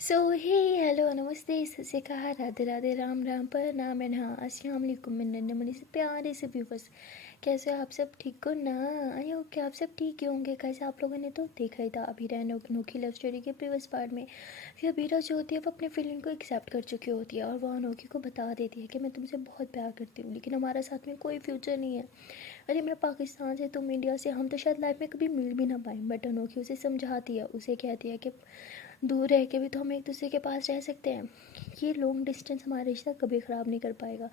सो हे hello नमस्ते सत श्री अकाल राधे राधे राम राम पर नाम है हाँ अस्सलाम वालेकुम नन्हे मुन्ने से प्यारे से व्यूवर्स। कैसे हो आप सब? ठीक हो ना? आई होप कि आप सब ठीक ही होंगे। कैसे आप लोगों ने तो देखा ही था अभीरा अनोखी लव स्टोरी के प्रीवियस पार्ट में। फिर अभीरा जो होती है वो अपने फीलिंग को एक्सेप्ट कर चुकी होती है और वो अनोखी को बता देती है कि मैं तुमसे बहुत प्यार करती हूँ लेकिन हमारा साथ में कोई फ्यूचर नहीं है। अरे मैं पाकिस्तान से तुम इंडिया से, हम तो शायद लाइफ में कभी मिल भी ना पाए। बट अनोखी उसे समझाती है, उसे कहती है कि दूर रह के भी तो हम एक दूसरे के पास रह सकते हैं। ये लॉन्ग डिस्टेंस हमारा रिश्ता कभी ख़राब नहीं कर पाएगा।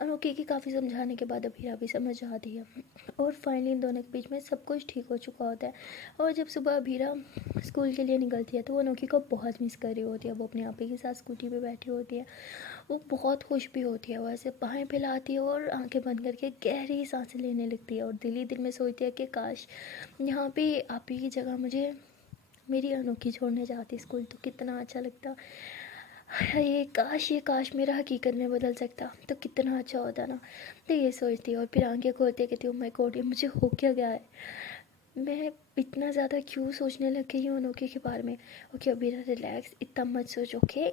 अनोखी की काफ़ी समझाने के बाद अभीरा भी समझ आती है और फाइनली इन दोनों के बीच में सब कुछ ठीक हो चुका होता है। और जब सुबह अभीरा स्कूल के लिए निकलती है तो वो अनोखी को बहुत मिस कर रही होती है। वो अपने आप ही के साथ स्कूटी पे बैठी होती है। वो बहुत खुश भी होती है। वो ऐसे बाहें फैलाती है और आंखें बंद करके गहरी सांसें लेने लगती है और दिल ही दिल में सोचती है कि काश यहाँ पे आप ही की जगह मुझे मेरी अनोखी छोड़ने जाती स्कूल तो कितना अच्छा लगता। ये काश मेरा हकीकत में बदल सकता तो कितना अच्छा होता ना। तो ये सोचती है और फिर आंखें खोलते कहती हूँ, माय गॉड ये मुझे हो क्या गया है। मैं इतना ज़्यादा क्यों सोचने लग गई हूँ अनोखे के बारे में। ओके अभी रिलैक्स, इतना मत सोच। ओके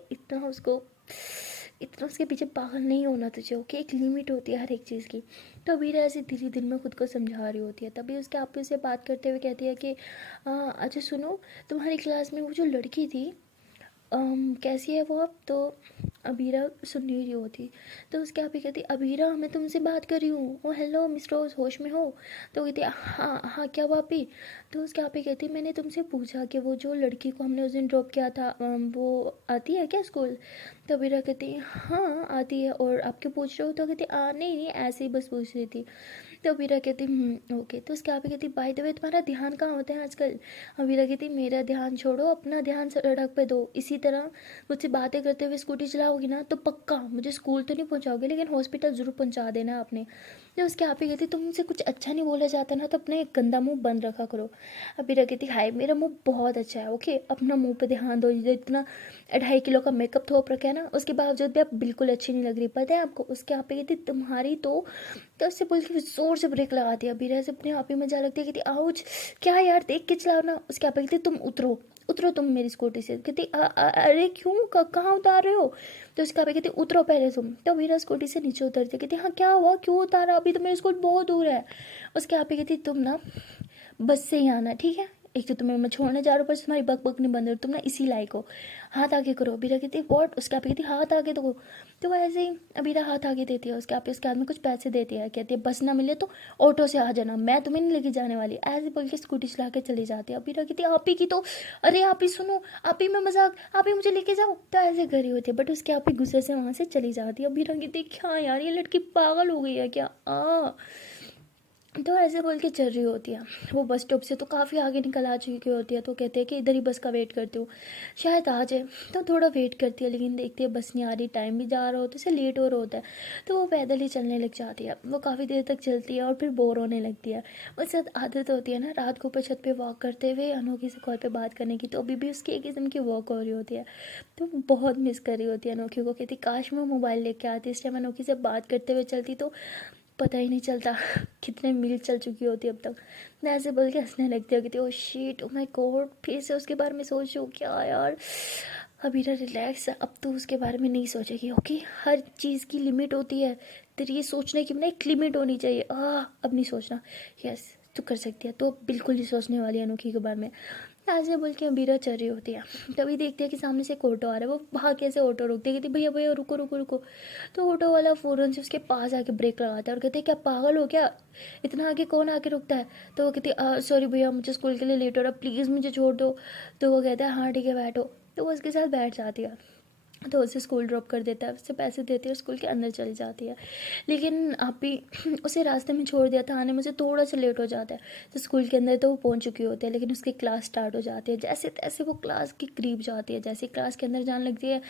इतना उसके पीछे पागल नहीं होना तुझे। ओके एक लिमिट होती है हर एक चीज़ की। तो अबीरा ऐसे धीरे दिल में खुद को समझा रही होती है। तभी उसके आप से बात करते हुए कहती है कि अच्छा सुनो, तुम्हारी क्लास में वो जो लड़की थी कैसी है वो अब? तो अबीरा सुन नहीं रही होती। तो उसके आप ही कहती, अबीरा मैं तुमसे बात कर रही हूँ। ओ हेलो मिस रोज, होश में हो? तो कहती हाँ हाँ क्या भाभी? तो उसके आप ही कहती, मैंने तुमसे पूछा कि वो जो लड़की को हमने उस दिन ड्रॉप किया था वो आती है क्या स्कूल? तो अबीरा कहती हाँ आती है। और आप क्यों पूछ रहे हो? तो कहती नहीं नहीं ऐसे ही बस पूछ रही थी। तो अबीरा कहती ओके। तो उसके आप ही कहती, बाय द वे तुम्हारा ध्यान कहाँ होता है आजकल? अबीरा कहती, मेरा ध्यान छोड़ो, अपना ध्यान सड़क पे दो। इसी तरह मुझसे बातें करते हुए स्कूटी चलाओगी ना तो पक्का मुझे स्कूल तो नहीं पहुंचाओगे लेकिन हॉस्पिटल ज़रूर पहुंचा देना आपने। तो उसके आप ही कहती, तुमसे कुछ अच्छा नहीं बोला जाता ना तो अपने गंदा मुंह बंद रखा करो। अबीरा कहती, हाय मेरा मुंह बहुत अच्छा है। ओके अपना मुंह पे ध्यान दो। जो इतना 2.5 किलो का मेकअप थोप रखा है ना उसके बावजूद भी आप बिल्कुल अच्छी नहीं लग रही, पता है आपको? उसके आप ही कहती, तुम्हारी तो उससे बोल के जोर से ब्रेक लगाती है। अबीरा से अपने आप ही मजा लगती है। कहती आउच क्या यार देख के चलाओ ना। उसके आप कहती, तुम उतरो उतरो तुम मेरी स्कूटी से। कहती अरे क्यों कहाँ उतार रहे हो? तो उसका आप कहती, उतरो पहले तुम। तो वीरा स्कूटी से नीचे उतरती है। कहती हाँ क्या हुआ, क्यों उतारा? अभी तो मेरी स्कूल बहुत दूर है। उसके आप कहती, तुम ना बस से ही आना ठीक है। एक तो तुम्हें मैं छोड़ने जा रहा हूँ पर तुम्हारी बक बक नहीं बंद रही, तुम ना इसी लायक हो। हाथ आगे करो। अबीरा कहती वॉट? उसके आप कहती हाथ आगे दो। तो वो ऐसे ही अबीरा हाथ आगे देती है। उसके हाथ में कुछ पैसे देती है। कहती है बस ना मिले तो ऑटो से आ जाना, मैं तुम्हें नहीं लेके जाने वाली। ऐसे बोल के स्कूटी चला के चली जाती है। अबीरा कहती आप ही की तो, अरे आप ही सुनो, आप ही में मजाक, आप ही मुझे लेके जाओ। तो ऐसे करी होती है बट उसके आप ही गुस्से से वहाँ से चली जाती है। अबीरा कहती क्या यार ये लड़की पागल हो गई है क्या? तो ऐसे बोल के चल रही होती है। वो बस स्टॉप से तो काफ़ी आगे निकल आ चुकी होती है। तो कहते हैं कि इधर ही बस का वेट करती हूँ, शायद आ जाए। तो थोड़ा वेट करती है लेकिन देखती है बस नहीं आ रही, टाइम भी जा रहा होता है, इसे लेट हो रहा होता है। तो वो पैदल ही चलने लग जाती है। वो काफ़ी देर तक चलती है और फिर बोर होने लगती है। उसके साथ आदत होती है ना रात को ऊपर छत पे वॉक करते हुए अनोखी से कॉल पे बात करने की। तो अभी भी उसकी एक किस्म की वॉक हो रही होती है। तो बहुत मिस कर रही होती है अनोखी को। कहती काश मैं मोबाइल लेके आती, इस टाइम अनोखी से बात करते हुए चलती तो पता ही नहीं चलता कितने मील चल चुकी होती अब तक। मैं ऐसे बोल के हंसने लगती हो। कहती ओ शीट, ओ माय गॉड, फिर से उसके बारे में सोच रही हूँ क्या यार। अभी रिलैक्स, अब तो उसके बारे में नहीं सोचेगी। ओके हर चीज़ की लिमिट होती है। तेरी ये सोचने की ना एक लिमिट होनी चाहिए। अब नहीं सोचना। यस तू कर सकती है। तो बिल्कुल नहीं सोचने वाली अनोखी के बारे में। ऐसे बोल के अबीरा चल रही होती है। तभी देखती है कि सामने से एक ऑटो आ रहा है। वो भाग कैसे ऑटो रोकती है। कहती भैया भैया रुको रुको रुको। तो ऑटो वाला फ़ौरन से उसके पास आके ब्रेक लगाता है और कहते हैं क्या पागल हो क्या, इतना आगे कौन आके रुकता है? तो वो कहती सॉरी भैया मुझे स्कूल के लिए लेट हो रहा, प्लीज़ मुझे छोड़ दो। तो वो कहता है हाँ ठीक है बैठो। तो वो उसके साथ बैठ जाती है। तो उसे स्कूल ड्रॉप कर देता है, उससे पैसे देती है और स्कूल के अंदर चली जाती है। लेकिन आप भी उसे रास्ते में छोड़ दिया था, आने में से थोड़ा सा लेट हो जाता है। तो स्कूल के अंदर तो वो पहुंच चुकी होती है लेकिन उसकी क्लास स्टार्ट हो जाती है। जैसे तैसे वो क्लास के करीब जाती है। जैसे क्लास के अंदर जाने लगती है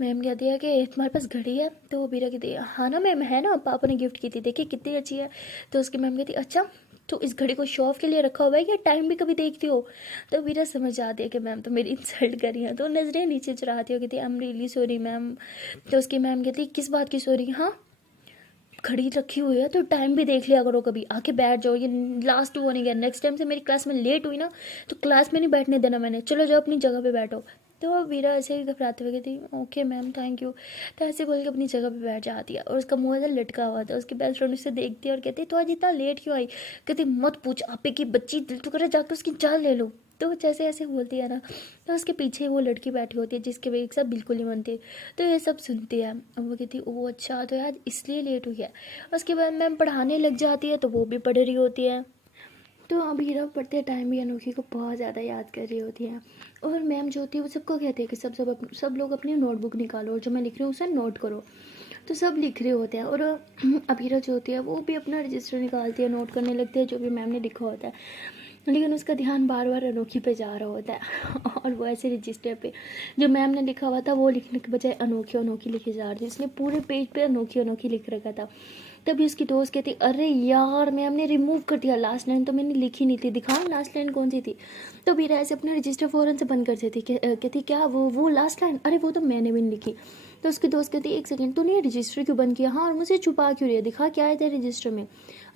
मैम कहती है कि तुम्हारे पास घड़ी है? तो वो बीरा कहती है हाँ ना मैम है ना, पापा ने गिफ्ट की थी, देखिए कितनी अच्छी है। तो उसकी मैम कहती अच्छा तो इस घड़ी को शो ऑफ के लिए रखा हुआ है या टाइम भी कभी देखती हो? तो वीरा समझ जाती है कि मैम तो मेरी इंसल्ट करी है। तो नजरें नीचे चढ़ाती हो। कहती I am really sorry ma'am. तो उसकी मैम कहती किस बात की सॉरी? हाँ घड़ी रखी हुई है तो टाइम भी देख लिया करो, कभी आके बैठ जाओ, ये लास्ट वार्निंग है। नेक्स्ट टाइम से मेरी क्लास में लेट हुई ना तो क्लास में नहीं बैठने देना मैंने, चलो जाओ अपनी जगह पे बैठो। तो वीरा ऐसे ही घबराते हुए कहती ओके मैम थैंक यू। तो ऐसे बोल के अपनी जगह पे बैठ जाती है और उसका मुंह ऐसा लटका हुआ था। उसकी बेस्ट फ्रेंड उसे देखती है और कहती तो आज इतना लेट क्यों आई? कहती मत पूछ, आपे की बच्ची, दिल तो करे जाकर उसकी जान ले लो। तो जैसे ऐसे बोलती है ना, तो उसके पीछे वो लड़की बैठी होती है जिसके वे एक साथ बिल्कुल नहीं बनती। तो ये सब सुनती है और वो कहती ओह अच्छा, तो यार इसलिए लेट हुई है। उसके बाद मैम पढ़ाने लग जाती है तो वो भी पढ़ रही होती है। तो अब हीरा पढ़ते टाइम भी अनोखी को बहुत ज़्यादा याद कर रही होती है। और मैम जो होती है वो सबको कहती है कि सब लोग अपनी नोटबुक निकालो और जो मैं लिख रही हूँ उसे नोट करो। तो सब लिख रहे होते हैं और अभीरा जो होती है वो भी अपना रजिस्टर निकालती है, नोट करने लगती है जो भी मैम ने लिखा होता है। लेकिन उसका ध्यान बार बार अनोखी पे जा रहा होता है और वो ऐसे रजिस्टर पे जो मैम ने लिखा हुआ था वो लिखने के बजाय अनोखी अनोखी लिखी जा रही थी। उसने पूरे पेज पे अनोखी अनोखी लिख रखा था। तभी उसकी दोस्त कहती अरे यार मैम ने रिमूव कर दिया, लास्ट लाइन तो मैंने लिखी नहीं थी, दिखाओ लास्ट लाइन कौन सी थी। तो बीरा ऐसे अपना रजिस्टर फ़ौरन से बंद कर देती, कहती क्या वो लास्ट लाइन, अरे वो तो मैंने भी नहीं लिखी। तो उसकी दोस्त कहती एक सेकंड, तूने रजिस्टर क्यों बंद किया? हाँ, और मुझे छुपा क्यों रही है, दिखा क्या है तेरे रजिस्टर में।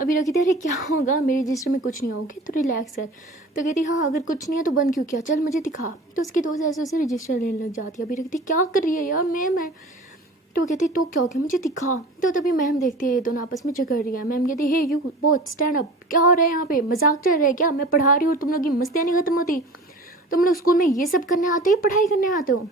अभी कहती अरे क्या होगा, मेरे रजिस्टर में कुछ नहीं होगी, तो रिलैक्स कर। तो कहती हाँ अगर कुछ नहीं है तो बंद क्यों किया, चल मुझे दिखा। तो उसकी दोस्त ऐसे उसे रजिस्टर लेने लग जाती है। अभी कहती क्या कर रही है यार मैं तो कहती तो क्या हो गया, मुझे दिखा। तो तभी मैम देखती है ये दोनों आपस में झगड़ रही है। मैम कहती हे यू बोथ स्टैंड अप, क्या हो रहा है यहाँ पे, मजाक चल रहा है क्या? मैं पढ़ा रही हूँ, तुम लोग की मस्तियाँ नहीं खत्म होती? तुम लोग स्कूल में ये सब करने आते हो, पढ़ाई करने आते हो?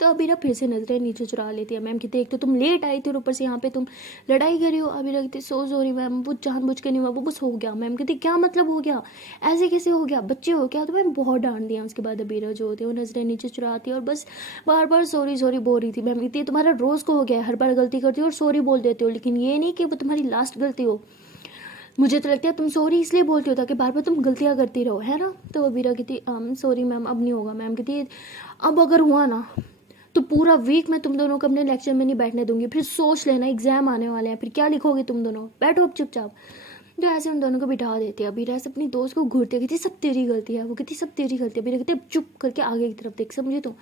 तो अबीरा फिर से नजरें नीचे चुरा लेती है। मैम कहती एक तो तुम लेट आई थी और ऊपर से यहाँ पे तुम लड़ाई कर रही हो। अबीरा कहती सो सॉरी मैम, वो जानबूझ के नहीं हुआ, वो बस हो गया। मैम कहती क्या मतलब हो गया, ऐसे कैसे हो गया, बच्चे हो क्या? तो मैम बहुत डांट दिया। उसके बाद अबीरा जो होती है वो नजरें नीचे चुराती है और बस बार बार सॉरी सॉरी बोल रही थी। मैम कहती है तुम्हारा रोज़ को हो गया, हर बार गलती करती हो और सॉरी बोल देते हो, लेकिन ये नहीं कि वो तुम्हारी लास्ट गलती हो। मुझे तो लगता है तुम सॉरी इसलिए बोलती हो ताकि बार बार तुम गलतियाँ करती रहो, है ना? तो अबीरा कहती सॉरी मैम अब नहीं होगा। मैम कहती अब अगर हुआ ना तो पूरा वीक मैं तुम दोनों को अपने लेक्चर में नहीं बैठने दूंगी, फिर सोच लेना एग्जाम आने वाले हैं, फिर क्या लिखोगे तुम दोनों, बैठो अब चुपचाप। तो ऐसे उन दोनों को बिठा देती है। अबीरा से अपनी दोस्त को घूरते कहती सब तेरी गलती है, वो कहती सब तेरी गलती है। अबीरा कहती अब चुप करके आगे की तरफ देख, समझे? तो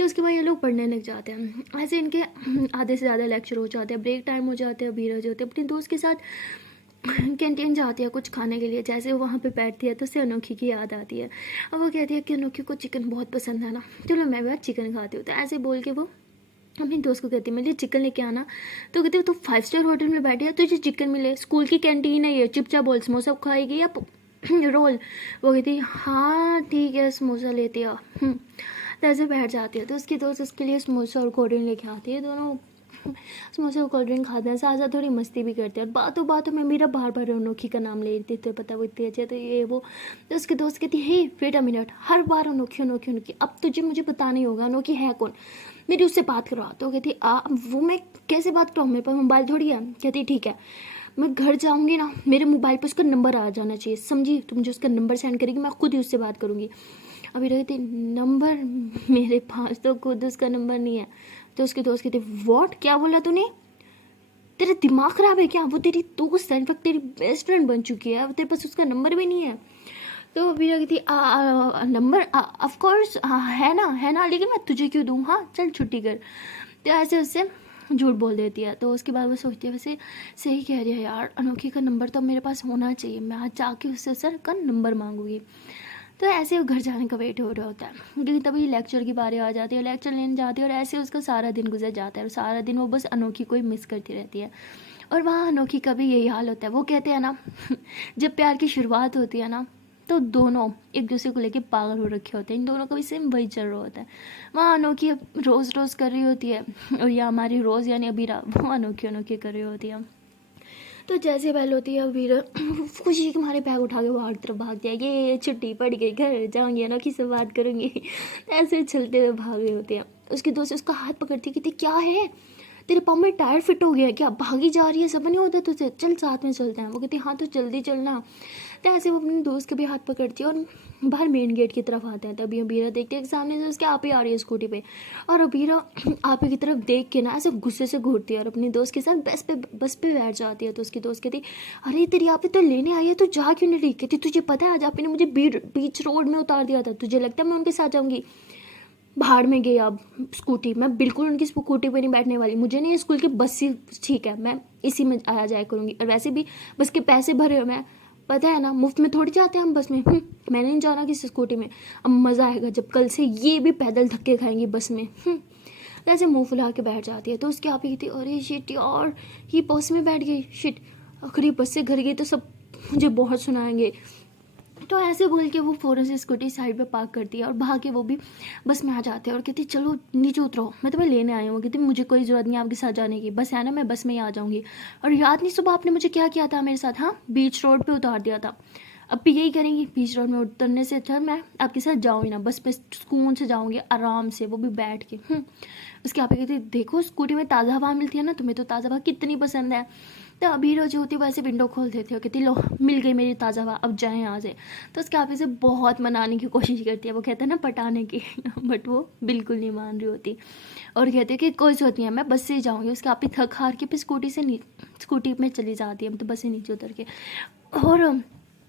उसके बाद ये लोग पढ़ने लग जाते हैं। ऐसे इनके आधे से ज़्यादा लेक्चर हो जाते हैं, ब्रेक टाइम हो जाते हैं। अबीरा जो होते हैं अपनी दोस्त के साथ कैंटीन जाती है कुछ खाने के लिए। जैसे वो वहाँ पे बैठती है तो उससे अनोखी की याद आती है और वो कहती है कि अनोखी को चिकन बहुत पसंद है ना, चलो मैं भी आज चिकन खाती हूँ। तो ऐसे बोल के वो अपनी दोस्त को कहती है मेरे लिए चिकन लेके आना। तो कहते तू 5 स्टार होटल में बैठी है, तुझे चिकन मिले, स्कूल की कैंटीन है ये, चुपचाप बोल समोसा खाएगी या रोल? वो कहती हाँ ठीक है समोसा लेती आ। तो ऐसे बैठ जाती है। तो उसकी दोस्त उसके लिए समोसा और कोल्ड ड्रिंक लेके आती है। दोनों समोसा और कोल्ड ड्रिंक खाते हैं, साथ साथ थोड़ी मस्ती भी करते हैं और बातों बातों में मेरा बार बार अनोखी का नाम ले लेती है, पता वो इतनी अच्छी है तो ये वो। तो उसके दोस्त कहती है हे वेट अ मिनट, हर बार अनोखी अनोखी अनोखी, अब तुझे मुझे बताना ही होगा अनोखी है कौन, मेरी उससे बात करवा। तो कहती वो मैं कैसे बात कराऊँ, मेरे पास मोबाइल थोड़ी है। कहती ठीक है मैं घर जाऊँगी ना, मेरे मोबाइल पर उसका नंबर आ जाना चाहिए, समझी? तो मुझे उसका नंबर सेंड करेगी, मैं खुद ही उससे बात करूँगी। अभी रहती नंबर, मेरे पास तो खुद उसका नंबर नहीं है। तो उसके दोस्त कहते व्हाट, क्या बोला तूने, तेरा दिमाग खराब है क्या? वो तेरी दोस्त है, इनफैक्ट तेरी बेस्ट फ्रेंड बन चुकी है, तेरे पास उसका नंबर भी नहीं है। तो वीरा कहती नंबर ऑफ कोर्स है ना, लेकिन मैं तुझे क्यों दूँ, हाँ चल छुट्टी कर। तो ऐसे उससे झूठ बोल देती है। तो उसके बाद वो सोचती है वैसे सही कह रही है यार, अनोखी का नंबर तो मेरे पास होना चाहिए, मैं आज जाके उससे सर का नंबर मांगूंगी। तो ऐसे वो घर जाने का वेट हो रहा होता है, लेकिन तभी लेक्चर की बारी आ जाती है, लेक्चर लेने जाती है और ऐसे उसका सारा दिन गुजर जाता है और सारा दिन वो बस अनोखी को ही मिस करती रहती है। और वहाँ अनोखी का भी यही हाल होता है। वो कहते हैं ना जब प्यार की शुरुआत होती है ना तो दोनों एक दूसरे को लेके पागल हो रखे होते हैं, इन दोनों का भी सेम वही चल रहा होता है। वहाँ अनोखी रोज़ रोज़ कर रही होती है और या हमारी रोज़ यानी अबीरा वो अनोखी अनोखी कर रही होती है। तो जैसे पहले होती है अबीरा खुशी के मारे बैग उठा के बाहर तरफ भाग जाएगी, ये छुट्टी पड़ गई, घर जाऊँगी अनोखी से बात करूँगी। ऐसे चलते हुए भाग रही होती है। उसकी दोस्त उसका हाथ पकड़ती कहती क्या है, तेरे पाँव में टायर फिट हो गया क्या, भागी जा रही है, सब नहीं होता तुझे, चल साथ में चलते हैं। वो कहती हाँ तो जल्दी चलना। तो ऐसे वो अपने दोस्त के भी हाथ पकड़ती है और बाहर मेन गेट की तरफ आते हैं। तभी अबीरा देखते हैं कि सामने से उसके आप ही आ रही है स्कूटी पे और अबीरा आप ही की तरफ देख के ना ऐसे गुस्से से घूरती है और अपनी दोस्त के साथ बस पे बैठ जाती है। तो उसकी दोस्त कहती अरे तेरी आप ही तो लेने आई है, तो जा क्यों नहीं रही? कहती तुझे पता है आज आप ही ने मुझे बीच रोड में उतार दिया था, तुझे लगता है मैं उनके साथ जाऊँगी? भाड़ में गई अब स्कूटी, मैं बिल्कुल उनकी स्कूटी पे नहीं बैठने वाली, मुझे नहीं स्कूल की बस ही ठीक है, मैं इसी में आया जाया करूँगी और वैसे भी बस के पैसे भरे हो, मैं पता है ना, मुफ्त में थोड़ी जाते हैं हम बस में। मैंने नहीं जाना किसी स्कूटी में, अब मज़ा आएगा जब कल से ये भी पैदल धक्के खाएंगी बस में। तो ऐसे मुँह फुला के बैठ जाती है। तो उसकी आप ही कहती है, अरे शिट यार, ये बस में बैठ गई, शिट, आखिरी बस से घर गई तो सब मुझे बहुत सुनाएंगे। तो ऐसे बोल के वो फ़ौरन से स्कूटी साइड पे पार्क करती है और भाग के वो भी बस में आ जाते हैं और कहती है, चलो नीचे उतरो, मैं तुम्हें लेने आई हूँ। कहती, मुझे कोई ज़रूरत नहीं आपके साथ जाने की, बस है ना, मैं बस में ही आ जाऊँगी। और याद नहीं सुबह आपने मुझे क्या किया था मेरे साथ, हाँ, बीच रोड पर उतार दिया था, अब भी यही करेंगी। बीच रोड में उतरने से अच्छा मैं आपके साथ जाऊँ ही ना, बस में सुकून से जाऊँगी आराम से, वो भी बैठ के। उसके आप कहती, देखो स्कूटी में ताज़ा हवा मिलती है ना, तुम्हें तो ताज़ा हवा कितनी पसंद है। तो अभी रोज होती है वैसे विंडो खोल देती हो, कहती लो मिल गई मेरी ताज़ा हवा, अब जाएं यहाँ से। तो उसके आप से बहुत मनाने की कोशिश करती है, वो कहते हैं ना पटाने की, बट वो बिल्कुल नहीं मान रही होती और कहती है कि कोई जरूरत नहीं है, मैं बस से ही जाऊँगी। उसके आप ही थक हार के फिर स्कूटी में चली जाती है, तो बस से नीचे उतर के, और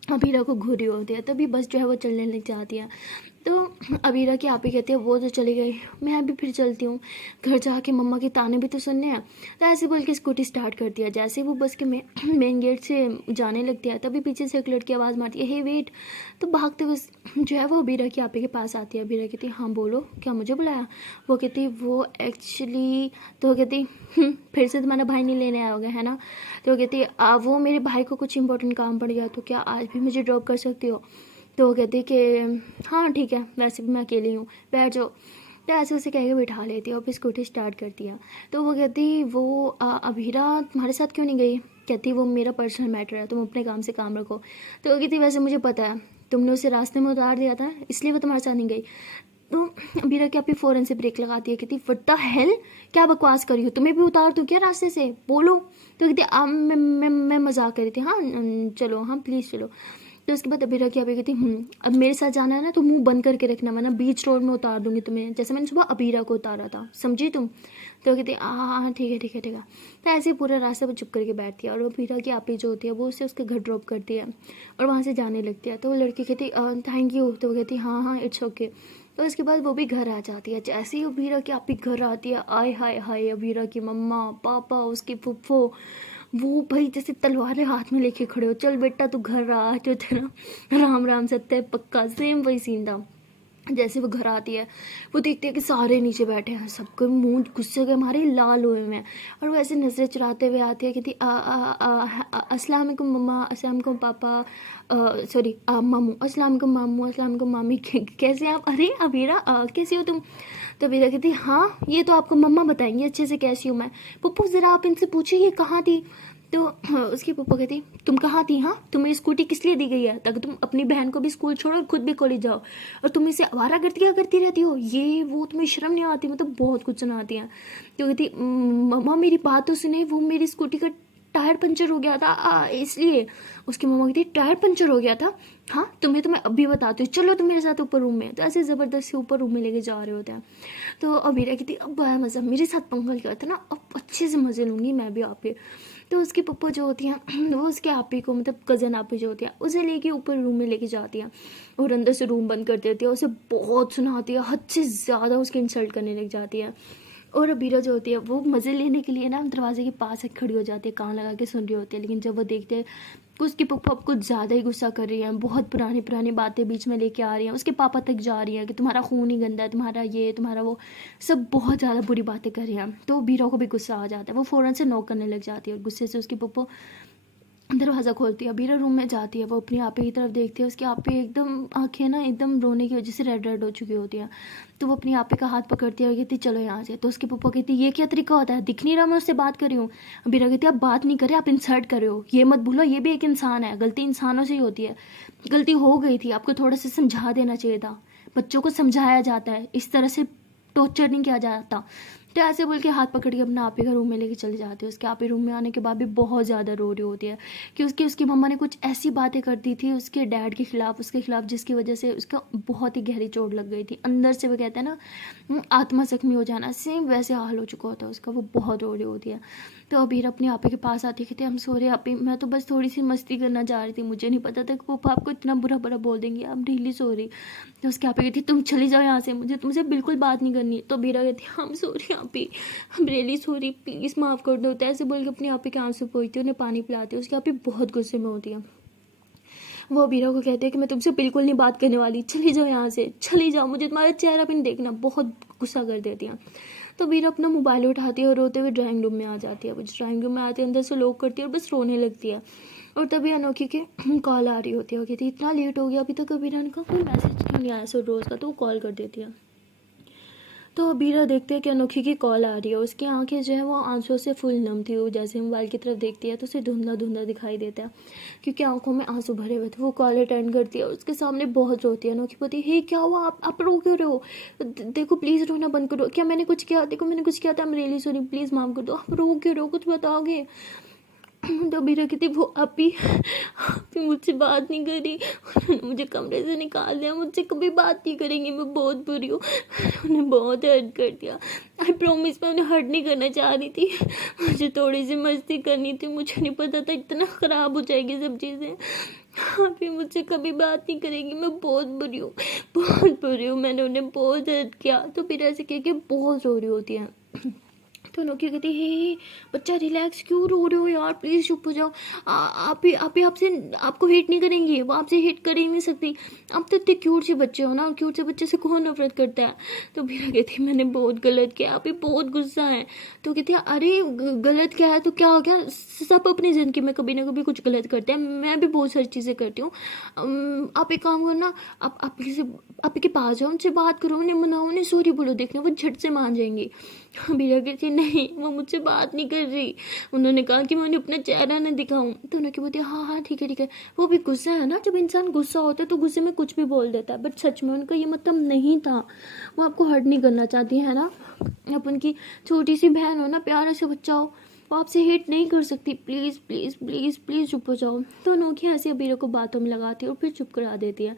अबीरा को घूरी होती है, तभी बस जो है वो चलने लग जाती है। तो अबीरा की आप ही कहती है, वो तो चली गई, मैं भी फिर चलती हूँ, घर जाके मम्मा के ताने भी तो सुनने हैं। तो ऐसे बोल के स्कूटी स्टार्ट करती है। जैसे वो बस के मेन गेट से जाने लगती है, तभी पीछे से एक लड़की आवाज़ मारती है, हे वेट। तो भागते हुए जो है वो अबीरा की आप ही के पास आती है। अबीरा कहती है, हाँ बोलो, क्या मुझे बुलाया? वो कहती, वो एक्चुअली, तो वो कहती, फिर से तुम्हारा भाई नहीं लेने आया होगा है ना? तो वो कहती, वो मेरे भाई को कुछ इंपॉर्टेंट काम पड़ गया, तो क्या आज भी मुझे ड्रॉप कर सकती हो? तो वो कहती कि हाँ ठीक है, वैसे भी मैं अकेली हूँ, बैठ जाओ। तो ऐसे उसे कह के बिठा लेती है और फिर स्कूटी स्टार्ट करती है। तो वो कहती, वो अबीरा तुम्हारे साथ क्यों नहीं गई? कहती, वो मेरा पर्सनल मैटर है, तुम अपने काम से काम रखो। तो वो कहती, वैसे मुझे पता है तुमने उसे रास्ते में उतार दिया था, इसलिए वो तुम्हारे साथ नहीं गई। तो अबीरा की अपनी फ़ौरन से ब्रेक लगाती है, कहती, व्हाट द हेल, क्या बकवास करी हो, तुम्हें भी उतार दूँ क्या रास्ते से, बोलो। तो कहती, मैं मजाक कर रही थी, हाँ चलो, हाँ प्लीज़ चलो। तो उसके बाद अबीरा की अभी कहती, अब मेरे साथ जाना है ना तो मुंह बंद करके रखना, वरना बीच रोड में उतार दूंगी तुम्हें, जैसे मैंने सुबह अबीरा को उतारा था, समझी तुम? तो कहती, हाँ ठीक है ठीक है ठीक है। तो ऐसे ही पूरा रास्ता वो चुप करके बैठती है और अबीरा की आपी जो होती है वो उसे उसके घर ड्रॉप करती है और वहाँ से जाने लगती है। तो वो लड़की कहती, थैंक यू। तो वो कहती, हाँ हाँ इट्स ओके। तो उसके बाद वो भी घर आ जाती है। जैसे ही अबीरा की आपी घर आती है, आय हाय हाय, अबीरा की मम्मा पापा उसकी फुफ्फो, वो भाई जैसे तलवारें हाथ में लेके खड़े हो, चल बेटा तू घर आ, जो तेरा राम राम सत्य है पक्का, सेम वही सीन था। जैसे वो घर आती है, वो देखती है कि सारे नीचे बैठे हैं, सबके मुंह गुस्से के हमारे लाल हुए हुए हैं और वो ऐसे नजरें चुराते हुए आती है, कहती, अस्सलाम वालेकुम मम्मा, अस्सलाम वालेकुम पापा, सॉरी मामू, अस्सलाम वालेकुम मामू, अस्सलाम वालेकुम मामी, कैसे आप? अरे अबीरा कैसी हो तुम? तो अबीरा कहती, हाँ ये तो आपको मम्मा बताएंगी अच्छे से कैसी हूँ मैं। पप्पू ज़रा आप इनसे पूछिए ये कहाँ थी? तो उसकी पप्पा कहती, तुम कहाँ थी? हाँ, तुम्हें स्कूटी किस लिए दी गई है? ताकि तुम अपनी बहन को भी स्कूल छोड़ो और खुद भी कॉलेज जाओ, और तुम इसे आवारागर्दी क्या करती रहती हो, ये वो, तुम्हें शर्म नहीं आती? मतलब बहुत कुछ सुनाती हैं। तो कहती, मम्मा मेरी बात तो सुने, वो मेरी स्कूटी का टायर पंचर हो गया था इसलिए। उसकी मम्मा कहती, टायर पंचर हो गया था? हाँ तुम्हें तो मैं अभी बताती हूँ, चलो तुम मेरे साथ ऊपर रूम में। तो ऐसे ज़बरदस्ती ऊपर रूम में लेके जा रहे होते हैं। तो अबीरा कहती, अब बड़ा मज़ा, मेरे साथ पंगा करता ना, अब अच्छे से मज़े लूँगी मैं भी आपके। तो उसकी पप्पा जो होती हैं वो उसके आपी को, मतलब कज़न आपी जो होती है, उसे लेके ऊपर रूम में लेके जाती हैं और अंदर से रूम बंद कर देती है, उसे बहुत सुनाती है, हद से ज़्यादा उसकी इंसल्ट करने लग जाती है। और अबीरा जो होती है वो मज़े लेने के लिए ना दरवाजे के पास एक खड़ी हो जाती है, कान लगा के सुन रही होती है। लेकिन जब वो देखते हैं कि उसकी पप्पा कुछ ज़्यादा ही गुस्सा कर रही हैं, बहुत पुरानी पुरानी बातें बीच में लेके आ रही हैं, उसके पापा तक जा रही हैं कि तुम्हारा खून ही गंदा है, तुम्हारा ये तुम्हारा वो, सब बहुत ज़्यादा बुरी बातें कर रही हैं। तो अबीरा को भी गुस्सा आ जाता है, वो फ़ौरन से नॉक करने लग जाती है और गुस्से से उसकी पप्पा दरवाज़ा खोलती है। अबीरा रूम में जाती है, वो अपनी आपे की तरफ देखती है, उसकी आपे एकदम आंखें ना एकदम रोने की वजह से रेड रेड हो चुकी होती हैं। तो वो अपनी आपे का हाथ पकड़ती है और कहती, चलो यहाँ से। तो उसके पप्पा कहती, ये क्या तरीका होता है, दिख नहीं रहा मैं उससे बात कर रही हूँ? अबीरा कहती, आप बात नहीं करे, आप इंसल्ट कर रहे हो, ये मत भूलो ये भी एक इंसान है, गलती इंसानों से ही होती है, गलती हो गई थी, आपको थोड़ा सा समझा देना चाहिए था, बच्चों को समझाया जाता है, इस तरह से टॉर्चर नहीं किया जाता। तो ऐसे बोल के हाथ पकड़ के अपना आपी का रूम में लेके चले जाते हैं। उसके आपी रूम में आने के बाद भी बहुत ज़्यादा रो रही होती है कि उसकी मम्मा ने कुछ ऐसी बातें कर दी थी उसके डैड के खिलाफ, उसके खिलाफ, जिसकी वजह से उसका बहुत ही गहरी चोट लग गई थी अंदर से। वो कहते हैं ना आत्मा जख्मी हो जाना, सेम वैसे हाल हो चुका होता है उसका, वो बहुत रो रही होती है। तो अबीर अपने आपी के पास आती कहती, हम सॉरी आपी, मैं तो बस थोड़ी सी मस्ती करना चाह रही थी, मुझे नहीं पता था कि पापा आपको इतना बुरा बुरा बोल देंगे, आई एम रियली सॉरी। तो उसके आपी कहती, तुम चली जाओ यहाँ से, मुझे तुमसे बिल्कुल बात नहीं करनी। तो अबीरा कहती, हम सॉरी आपी, हम रियली सॉरी, प्लीज़ माफ़ कर दो। तो ऐसे बोल के अपने आपी के आंसू पोंछती है, उन्हें पानी पिलाती है। उसके आपी बहुत गुस्से में होती है। वो अबीरा को कहती है कि मैं तुमसे बिल्कुल नहीं बात करने वाली, चली जाओ यहाँ से, चली जाओ, मुझे तुम्हारा चेहरा भी नहीं देखना। बहुत गुस्सा कर देती हैं। तो अबीरा अपना मोबाइल उठाती है और रोते हुए ड्राइंग रूम में आ जाती है। वो ड्राइंग रूम में आती है, अंदर से लॉक करती है और बस रोने लगती है। और तभी अनोखी के कॉल आ रही होती है। वो कहती है इतना लेट हो गया अभी तक अबीरा का कोई मैसेज क्यों नहीं आया सर रोज़ का, तो वो कॉल कर देती है। तो अबीरा देखते हैं कि अनोखी की कॉल आ रही है। उसकी आंखें जो है वो आंसुओं से फुल नम थी। वो जैसे मोबाइल की तरफ देखती है तो उसे धुंधला धुंधला दिखाई देता है क्योंकि आंखों में आंसू भरे हुए थे। वो कॉल अटेंड करती है और उसके सामने बहुत रोती है। अनोखी बोलती है हे क्या हुआ, आप रो क्यों रहे हो, देखो प्लीज़ रोना बंद करो, क्या मैंने कुछ किया, देखो मैंने कुछ किया था, मैं रियली सॉरी, प्लीज़ माफ़ कर दो, आप रो क्यों रहे हो, कुछ बताओगे। तो अबीरा कहती वो आप ही मुझसे बात नहीं करी, उन्होंने मुझे कमरे से निकाल दिया, मुझसे कभी बात नहीं करेंगी, मैं बहुत बुरी हूँ, उन्हें बहुत हर्ट कर दिया। आई प्रॉमिस मैं उन्हें हर्ट नहीं करना चाह रही थी, मुझे थोड़ी सी मस्ती करनी थी, मुझे नहीं पता था इतना ख़राब हो जाएगी सब चीज़ें। आप ही मुझसे कभी बात नहीं करेंगी, मैं बहुत बुरी हूँ, बहुत बुरी हूँ, मैंने उन्हें बहुत हर्ट किया। तो फिर ऐसे कह के बहुत रो रही होती है। तो अनोखी कहती हे बच्चा रिलैक्स, क्यों रो रहे हो यार, प्लीज़ चुप हो जाओ। आप ही आपसे आपको हिट नहीं करेंगी, वो आपसे हिट कर ही नहीं सकती, आप तो इतने क्यूट से बच्चे हो ना, क्यूट से बच्चे से कौन नफरत करता है। तो बीरा कहती मैंने बहुत गलत किया, आप ही बहुत गुस्सा है। तो कहती है अरे गलत क्या है तो क्या हो गया, सब अपनी ज़िंदगी में कभी ना कभी कुछ गलत करते हैं, मैं भी बहुत सारी चीज़ें करती हूँ। आप एक काम करो ना, आप किसी आप के पास जाओ, उनसे बात करो, उन्हें मनाओ, उन्हें सॉरी बोलो, देखना वो झट से मान जाएंगी। बीरा कहती नहीं वो मुझसे बात नहीं कर रही, उन्होंने कहा कि मैं उन्हें अपना चेहरा न दिखाऊं। तो उन्होंने बोलती हाँ हाँ ठीक है ठीक है। वो भी गुस्सा है ना, जब इंसान गुस्सा होता है तो गुस्से में कुछ भी बोल देता है, बट सच में उनका ये मतलब नहीं था, वो आपको हर्ट नहीं करना चाहती है ना। आप उनकी छोटी सी बहन हो ना, प्यारे से बच्चा हो, वो आपसे हेट नहीं कर सकती, प्लीज़ प्लीज़ प्लीज़ प्लीज़ चुप हो जाओ। तो अनोखी ऐसे अबीरा को बातों में लगाती है और फिर चुप करा देती है।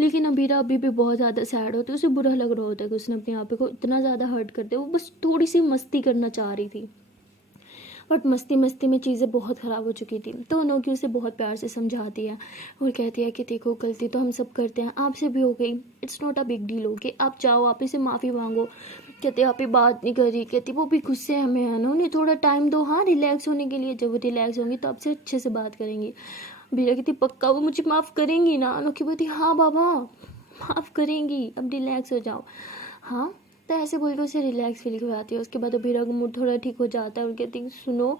लेकिन अबीरा अभी भी बहुत ज़्यादा सैड होती है, उसे बुरा लग रहा होता है कि उसने अपने आप को इतना ज़्यादा हर्ट कर दिया। वो बस थोड़ी सी मस्ती करना चाह रही थी, बट मस्ती मस्ती में चीज़ें बहुत ख़राब हो चुकी थी। तो अनोखी उसे बहुत प्यार से समझाती है और कहती है कि देखो गलती तो हम सब करते हैं, आपसे भी हो गई, it's not a big deal, okay आप जाओ, आप इसे माफ़ी मांगो। कहते आप ही बात नहीं करी, कहती वो भी गुस्से में है ना, उन्हें थोड़ा टाइम दो, हाँ रिलैक्स होने के लिए, जब वो रिलैक्स होंगी तो आपसे अच्छे से बात करेंगी। बीरा कहती पक्का वो मुझे माफ़ करेंगी ना। अनोखी बोलती हाँ बाबा माफ़ करेंगी, अब रिलैक्स हो जाओ। हाँ तो ऐसे बोल के उसे रिलैक्स फील करवाती है। उसके बाद अबीरा का मूड थोड़ा ठीक हो जाता है और कहती है सुनो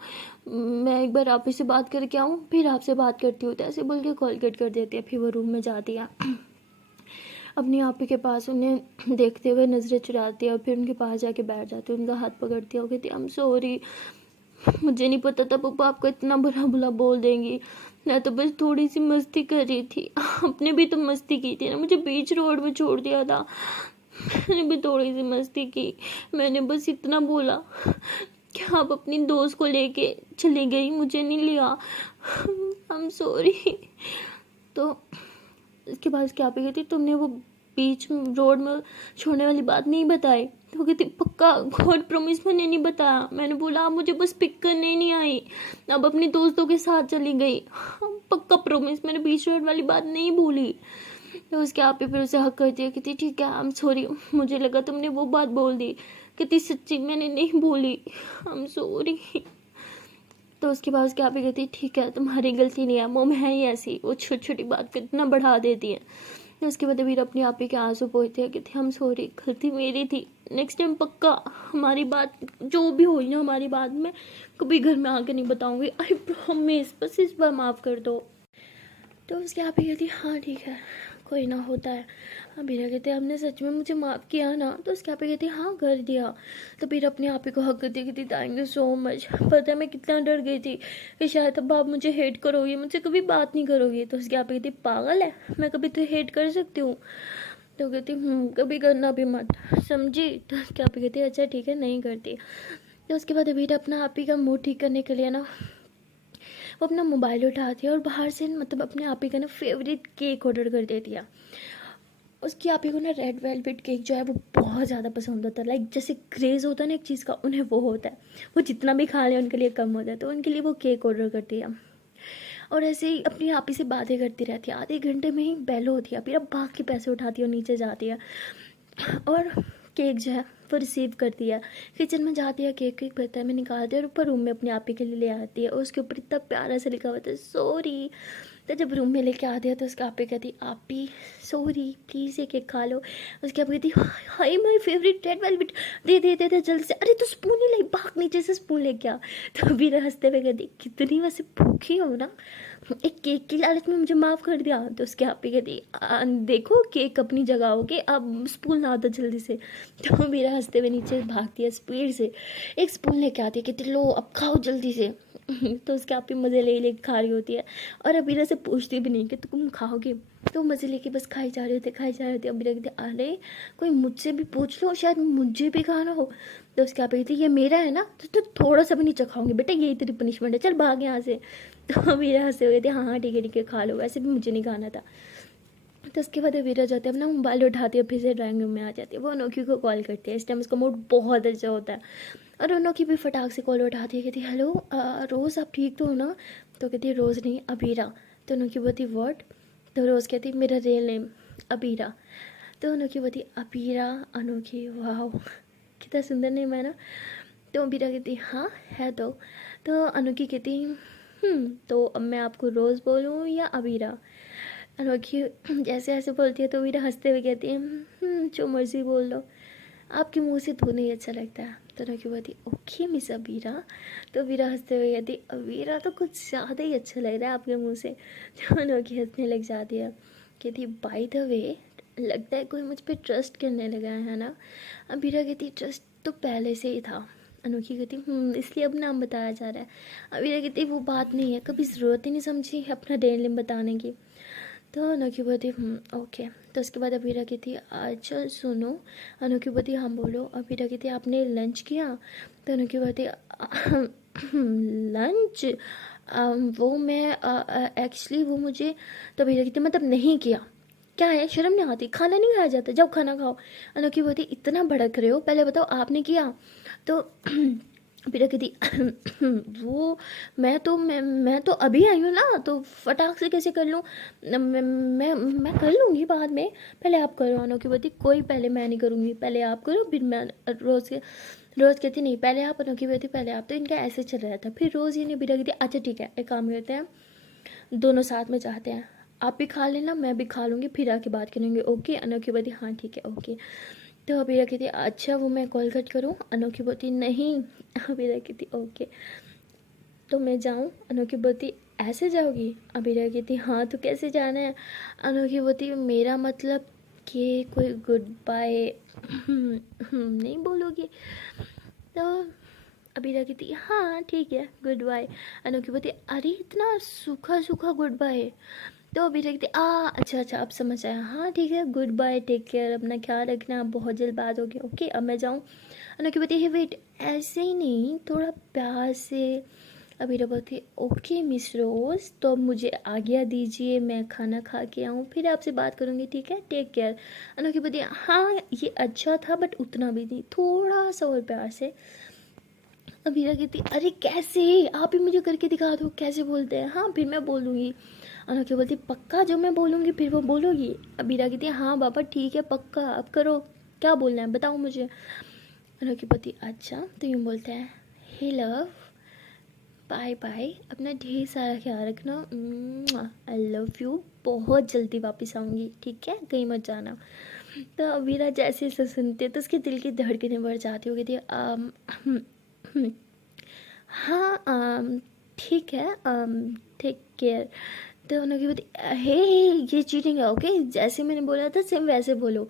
मैं एक बार आप ही से बात करके आऊँ, फिर आपसे बात करती हूँ। तो ऐसे बोल के कॉल कट कर देती है। फिर वो रूम में जाती है, अपनी आप ही के पास उन्हें देखते हुए नज़रें चुराती है और फिर उनके पास जाके बैठ जाती है, उनका हाथ पकड़ती है और कहती है आई एम सॉरी, मुझे नहीं पता था पापा आपको इतना बुरा बुरा बोल देंगी, मैं तो बस थोड़ी सी मस्ती कर रही थी, आपने भी तो मस्ती की थी ना, मुझे बीच रोड में छोड़ दिया था, मैंने भी थोड़ी सी मस्ती की, मैंने बस इतना बोला कि आप अपनी दोस्त को लेके चली गई, मुझे नहीं लिया, आई एम सॉरी। तो इसके बाद क्या पे कहती तुमने वो बीच रोड में छोड़ने वाली बात नहीं बताई। तो कहती पक्का गॉड प्रॉमिस मैंने नहीं बताया, मैंने बोला आप मुझे बस पिक करने ही नहीं आई, अब अपनी दोस्तों के साथ चली गई, पक्का प्रॉमिस मैंने बीच रोड वाली बात नहीं भूली। तो उसके आप ही फिर उसे हक कर दिया, कहती ठीक है आई एम सॉरी, मुझे लगा तुमने वो बात बोल दी, कहती सच्ची मैंने नहीं बोली, आई एम सॉरी। तो उसके बाद उसके आप ही कहती ठीक है तुम्हारी गलती नहीं है, मोम है ही ऐसी, वो छोटी छोटी बात को इतना बढ़ा देती है। तो उसके बाद वीर अपने आप ही के आंसू पोंछते हैं, कहते हम सॉरी, गलती मेरी थी, नेक्स्ट टाइम पक्का हमारी बात जो भी हुई ना हमारी बात में कभी घर में आके नहीं बताऊंगी, आई प्रॉमिस, बस इस बार माफ़ कर दो। तो उसके आप ही कहती हाँ ठीक है कोई ना, होता है। हाँ बीरा कहते हमने सच में मुझे माफ़ किया ना। तो उसके आप ही कहती हाँ कर दिया। तो बीरा अपने आप ही को हक करती कहती थैंक यू सो मच, पता है मैं कितना डर गई थी कि शायद अब आप मुझे हेट करोगी, मुझसे कभी बात नहीं करोगी। तो उसके आप ही कहती पागल है, मैं कभी तो हेट कर सकती हूँ। तो कहती कभी करना भी मत, समझी। तो उसके आप ही कहती अच्छा ठीक है नहीं करती। तो उसके बाद बीरा अपना आप ही का मूड ठीक करने के लिए ना वो अपना मोबाइल उठाती है और बाहर से मतलब अपने आप ही का ना फेवरेट केक ऑर्डर कर देती है। उसकी आप ही को ना रेड वेलवेट केक जो है वो बहुत ज़्यादा पसंद होता है, लाइक जैसे क्रेज़ होता है ना एक चीज़ का, उन्हें वो होता है, वो जितना भी खा लें उनके लिए कम होता है, तो उनके लिए वो केक ऑर्डर करती है। और ऐसे ही अपनी आप ही से बातें करती रहती है। आधे घंटे में ही बेल होती है, फिर अब भाग के पैसे उठाती है और नीचे जाती है और केक जो है वो रिसीव करती है। किचन में जाती है, केक केक भरता है, मैं निकालती है और ऊपर रूम में अपने आप ही के लिए ले आती है और उसके ऊपर इतना प्यारा से लिखा हुआ था सॉरी। तो जब रूम में लेके आते हैं तो उसका आपी कहती आपी सॉरी प्लीज़ ये केक खा लो। उसकी आप कहती hi my favourite red velvet, दे दे दे दे जल्दी से, अरे तू स्पून ही ले, भाग नीचे से स्पून लेके आ। तो वीरा हंसते हुए कहती कितनी वैसे भूखी हो ना, एक केक की लालच में मुझे माफ़ कर दिया। तो उसके आप ही कहती देखो केक अपनी जगह हो गई, अब स्पून ला दो जल्दी से। तो वीरा हंसते हुए नीचे भागती है स्पीड से, एक स्पून लेके आती है, कहती लो अब खाओ जल्दी से। तो उसके आप ही मज़े ले खा रही होती है, और अबीरा से पूछती भी नहीं कि तुम खाओगे, तो मज़े लेके बस खाई जा रहे होते खाई जा रहे होते। अबीरा कहती अरे कोई मुझसे भी पूछ लो, शायद मुझे भी खाना हो। तो उसके आप कहती ये मेरा है ना, तो थोड़ा सा भी नहीं चखाऊंगी बेटा, यही तेरी पनिशमेंट है, चल भाग यहाँ से। तो अबीरा हंसे हुए थे, हाँ हाँ ठीक है खा लो, वैसे भी मुझे नहीं खाना था। तो उसके बाद अबीरा जाते हैं अपना मोबाइल उठाती है, फिर से ड्राइंग रूम में आ जाती है, वो अनोखी को कॉल करती है। इस टाइम उसका मूड बहुत अच्छा होता है, और अनोखी भी फटाक से कॉल उठाती है, कहती है हेलो रोज़ आप ठीक तो हो ना। तो कहती है रोज़ नहीं अबीरा। तो अनोखी बोलती व्हाट। तो रोज़ कहती मेरा रियल नेम अबीरा। तो अनोखी बोलती अबीरा अनोखी, वाह कितना सुंदर नेम है ना। तो अबीरा कहती हाँ है। तो अनोखी कहती तो अब मैं आपको रोज़ बोलूँ या अबीरा। अनोखी जैसे ऐसे बोलती है तो वीरा हंसते हुए कहती है जो मर्जी बोल लो, आपके मुंह से तो नहीं अच्छा लगता है। तो अनोखी बोलती ओके मिस अबीरा। तो वीरा हंसते हुए कहती अबीरा तो कुछ ज़्यादा ही अच्छा लग रहा है आपके मुंह से। तो अनोखी हंसने लग जाती है, कहती बाय द वे लगता है कोई मुझ पर ट्रस्ट करने लगा है ना। अबीरा कहती ट्रस्ट तो पहले से ही था। अनोखी कहती इसलिए अब नाम बताया जा रहा है। अबीरा कहती वो बात नहीं है, कभी ज़रूरत ही नहीं समझी अपना डेली बताने की। तो अनोखी बोलती ओके। तो उसके बाद अबीरा कहती अच्छा सुनो। अनोखी बोलती हाँ बोलो। अबीरा कहती आपने लंच किया। तो अनोखी बोलती लंच वो मैं एक्चुअली वो मुझे। तो अबीरा कहती मतलब नहीं किया, क्या है शर्म नहीं आती, खाना नहीं खाया जाता, जब खाना खाओ। अनोखी बोलती इतना भड़क रहे हो, पहले बताओ आपने किया। तो अबीरा कहती वो मैं तो अभी आई हूँ ना, तो फटाक से कैसे कर लूँ, मैं कर लूँगी बाद में, पहले आप करो। अनोखी बोलती कोई पहले मैं नहीं करूँगी, पहले आप करो फिर मैं। रोज़ कहती नहीं पहले आप। अनोखी बोलती पहले आप। तो इनका ऐसे चल रहा था। फिर रोज़ ये नहीं अबीरा कहती अच्छा ठीक है एक काम करते हैं, दोनों साथ में चाहते हैं, आप भी खा लेना मैं भी खा लूँगी, फिर आके बात करेंगे ओके। अनोखी बोलती हाँ ठीक है ओके। तो अबीरा कहती अच्छा वो मैं कॉल कट करूँ। अनोखी बोलती नहीं। अबीरा कहती ओके तो मैं जाऊँ। अनोखी बोलती ऐसे जाओगी। अबीरा कहती हाँ तो कैसे जाना है। अनोखी बोलती मेरा मतलब कि कोई गुड बाय नहीं बोलोगी। तो अबीरा कहती हाँ ठीक है गुड बाय। अनोखी बोलती अरे इतना सूखा सूखा गुड बाय। तो अबीरा कहती अच्छा अब समझ आया, हाँ ठीक है गुड बाय टेक केयर, अपना ख्याल रखना, बहुत जल्द बात होगी ओके अब मैं जाऊँ। अनोखी बोलती है वेट ऐसे ही नहीं थोड़ा प्यार से। अबीरा बोलती ओके मिस रोज़ तो अब मुझे आज्ञा दीजिए, मैं खाना खा के आऊँ फिर आपसे बात करूँगी ठीक है टेक केयर। अनोखी बोलती हाँ ये अच्छा था बट उतना भी नहीं, थोड़ा सा और प्यार से। अबीरा कहती अरे कैसे, आप ही मुझे करके दिखा दो कैसे बोलते हैं, हाँ फिर मैं बोलूँगी। अनोखी बोलती पक्का जो मैं बोलूँगी फिर वो बोलोगी। अबीरा कहती हाँ बाबा ठीक है पक्का, अब करो क्या बोलना है बताओ मुझे। अनोखी बोलती अच्छा तो यूँ बोलते हैं हे लव बाय बाय, अपना ढेर सारा ख्याल रखना, आई लव यू, बहुत जल्दी वापस आऊँगी ठीक है कहीं मत जाना। तो अबीरा जैसे इसे सुनते तो उसके दिल की धड़कनें बढ़ जाती हो गई थी। हाँ ठीक है टेक केयर। तो उन्होंने बोली हे ये चीटिंग है ओके, जैसे मैंने बोला था सेम वैसे बोलो।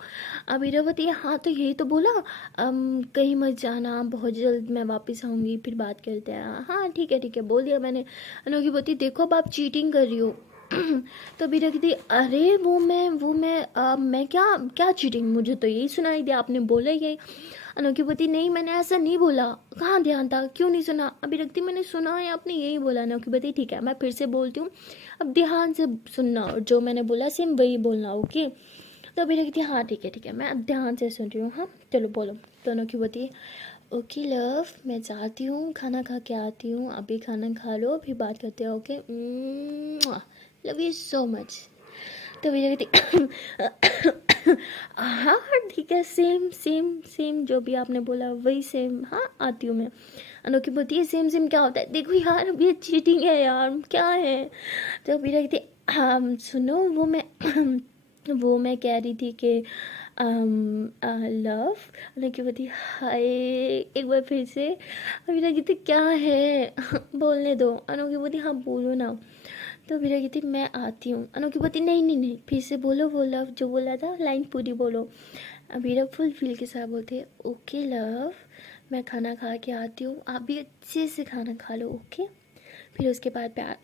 अबीरा बोलती हाँ तो यही तो बोला, कहीं मत जाना, बहुत जल्द मैं वापस आऊँगी फिर बात करते हैं, हाँ ठीक है बोल दिया मैंने। अनोखी बोलती देखो अब आप चीटिंग कर रही हो। तो अबीरा कहती अरे मैं क्या चीटिंग, मुझे तो यही सुनाई दिया आपने बोला यही। अनोखी बोलती नहीं मैंने ऐसा नहीं बोला, कहाँ ध्यान था, क्यों नहीं सुना। अभी रखती मैंने सुना है आपने यही बोला। अनोखी बोलती ठीक है मैं फिर से बोलती हूँ, अब ध्यान से सुनना और जो मैंने बोला सेम वही बोलना ओके। तो अभी रखती हाँ ठीक है मैं अब ध्यान से सुन रही हूँ, हाँ चलो बोलो। तो अनोखी बोलती ओके लव मैं जाती हूँ खाना खा के आती हूँ, अभी खाना खा लो फिर बात करते हैं okay, love you so much. तो मेरी कहती हाँ ठीक है सेम जो भी आपने बोला वही सेम, हाँ आती हूँ मैं। अनोखी बोलती है सेम क्या होता है, देखो यार अब ये चीटिंग है यार क्या है। तो मेरा कहती सुनो वो मैं कह रही थी कि लव। अनोखी बोलती हाय, एक बार फिर से। अभी लगी थी क्या है बोलने दो। अनोखी बोलती हाँ बोलो ना। तो अभी लगी थी मैं आती हूँ। अनोखी बोलती नहीं नहीं नहीं, फिर से बोलो वो लव जो बोला था, लाइन पूरी बोलो। अबीरा फुल फील के साथ बोलती है ओके लव, मैं खाना खा के आती हूँ, आप भी अच्छे से खाना खा लो ओके। फिर उसके बाद प्यार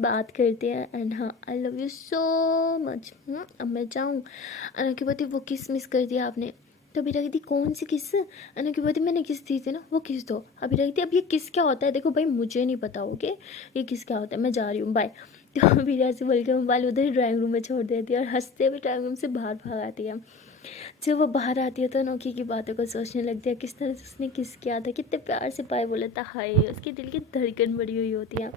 बात करते हैं। एंड हाँ I love you so much. अब मैं जाऊँ। अनोखी बोलती वो किस मिस कर दिया आपने। तो अभी रखी थी कौन सी किस। अनोखी बोलती मैंने किस दी थी ना, वो किस दो। अभी रखी थी अब ये किस क्या होता है, देखो भाई मुझे नहीं पता ओके ये किस क्या होता है, मैं जा रही हूँ बाय। तो अभी ऐसे बोल के मोबाइल उधर ही ड्राइंग रूम में छोड़ देती है और हंसते हुए ड्राइंग रूम से बाहर भाग आती है। जब वो बाहर आती है तो अनोखी की बातों को सोचने लगती है, किस तरह से उसने किस किया था, कितने प्यार से पाए बोला था हाय। उसके दिल की धड़कन बढ़ी हुई होती है,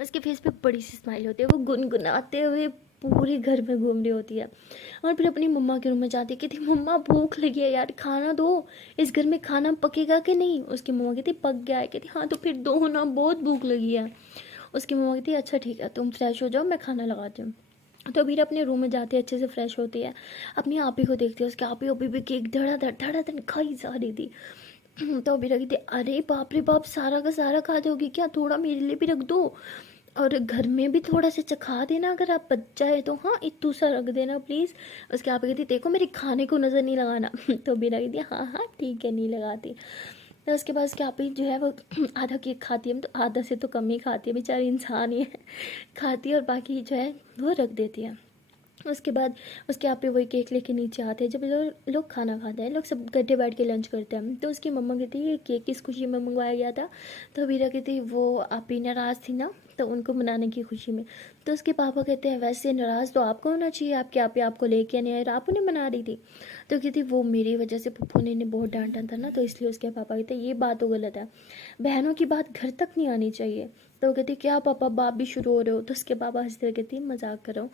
उसके फेस पे बड़ी सी स्माइल होती है, वो गुनगुनाते हुए पूरे घर में घूम रही होती है। और फिर अपनी मम्मा के रूम में जाती है, कहती मम्मा भूख लगी है यार खाना दो, इस घर में खाना पकेगा कि नहीं। उसकी मम्मा कहती पक गया है। कहती हाँ तो फिर दो ना, बहुत भूख लगी है। उसकी मम्मा कहती अच्छा ठीक है तुम फ्रेश हो जाओ, मैं खाना लगाती हूँ। तो अबीर अपने रूम में जाती है, अच्छे से फ्रेश होती है, अपनी आपी को देखती है, उसके आपी अभी भी केक धड़ाधड़ खाई जा रही थी। तो अबीर कहती अरे बाप रे बाप, सारा का सारा खा जाओगी क्या, थोड़ा मेरे लिए भी रख दो, और घर में भी थोड़ा सा चखा देना अगर आप बच जाए तो, हाँ इतू सा रख देना प्लीज़। उसके आप कहती देखो मेरे खाने को नज़र नहीं लगाना। तो बीरा कहती हाँ हाँ ठीक है नहीं लगाती। तो उसके बाद उसके आप ही जो है वो आधा केक खाती है, तो आधा से तो कम ही खाती है, बेचारी इंसान ही है। खाती है और बाकी जो है वो रख देती है। उसके बाद उसके आप पे वही केक लेके नीचे आते हैं, जब लोग खाना खाते हैं, लोग सब गड्ढे बैठ के लंच करते हैं। तो उसकी मम्मा कहती है ये केक किस खुशी में मंगवाया गया था। तो वीरा कहती वो आप ही नाराज़ थी ना, तो उनको मनाने की खुशी में। तो उसके पापा कहते हैं वैसे नाराज़ तो आपको होना चाहिए, आपके आप ही आपको लेके नहीं आए, आप उन्हें मना रही थी। तो कहती वो मेरी वजह से पप्पू ने बहुत डांटा था ना, तो इसलिए उसके पापा कहते ये बात तो गलत है, बहनों की बात घर तक नहीं आनी चाहिए। तो कहती क्या पापा बाप भी शुरू हो रहे हो। तो उसके पापा हंसते हुए कहती मजाक कर रहा हूँ।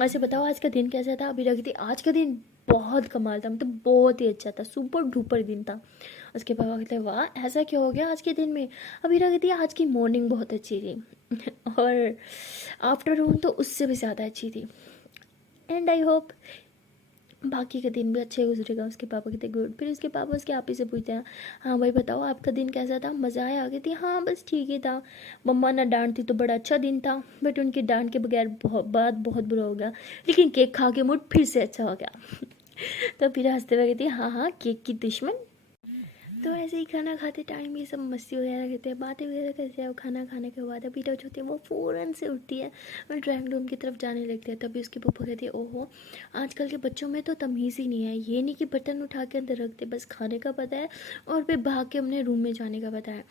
वैसे बताओ आज का दिन कैसा था। अभी रखी थी आज का दिन बहुत कमाल था, मतलब बहुत ही अच्छा था, सुपर डुपर दिन था। उसके पापा कहते हैं वाह ऐसा क्या हो गया आज के दिन में। अभी रखी थी आज की मॉर्निंग बहुत अच्छी थी और आफ्टरनून तो उससे भी ज़्यादा अच्छी थी। एंड आई होप बाकी का दिन भी अच्छे गुजरेगा। उसके पापा कहते गुड। फिर उसके पापा उसके आप ही से पूछते हैं हाँ भाई बताओ आपका दिन कैसा था, मज़ा आया। आ गई थी हाँ बस ठीक ही था, मम्मा ना डांटती तो बड़ा अच्छा दिन था, बट उनकी डांट के बगैर बहुत बुरा हो गया, लेकिन केक खा के मूड फिर से अच्छा हो गया। तो फिर हंसते हुए कहती हाँ हाँ केक की दुश्मन। तो ऐसे ही खाना खाते टाइम ये सब मस्ती वगैरह करते हैं, बातें वगैरह करते हैं। और खाना खाने के बाद अभी टच होती है वो फ़ौरन से उठती है और ड्राइंग रूम की तरफ जाने लगती है। तभी उसके पापा कहते हैं ओहो आजकल के बच्चों में तो तमीज़ ही नहीं है, ये नहीं कि बर्तन उठा के अंदर रखते, बस खाने का पता है और फिर भाग के अपने रूम में जाने का पता है।